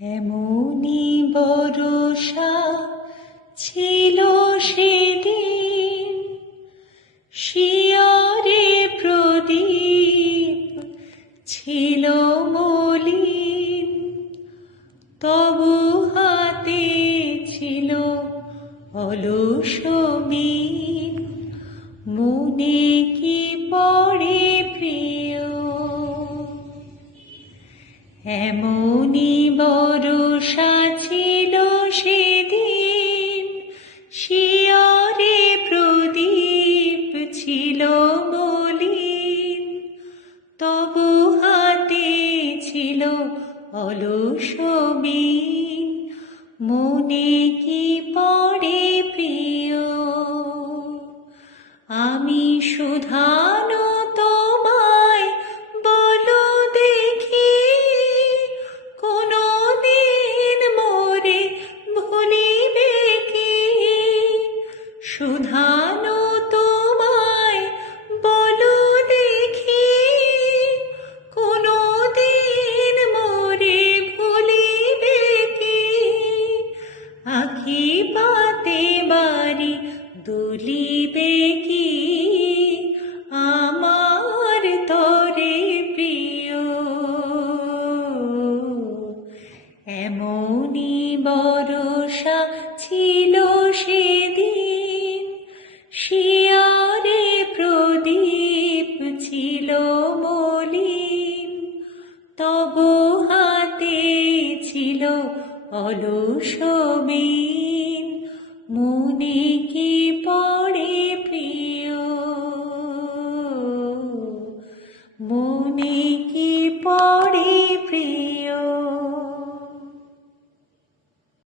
এমনি বরষা ছিল সেদিন, শিয়রে প্রদীপ ছিল মলিন, তবু হাতে ছিল অলস মিন। মনে কি পড়ে প্রিয়, এমনি বরষা ছিল সেদিন, শিয়রে প্রদীপ ছিল মলিন, তবু হাতে ছিল অলস মিন। মনে কি পড়ে প্রিয়, আমি শুধানো তোমায় বলো দেখি, কোনো দিন মোরে ভুলিবে কি? শুধানো তোমায় বলো দেখি, কোনো দিন মোরে ভুলিবে কি? আখি পাতে বাড়ি দুলিবে কি আমার তরে প্রিয়? এমনি বরষা ছিল সেদিন, শিয়রে প্রদীপ ছিল মলিন, তবু হাতে ছিল অলস মিন। মনে কি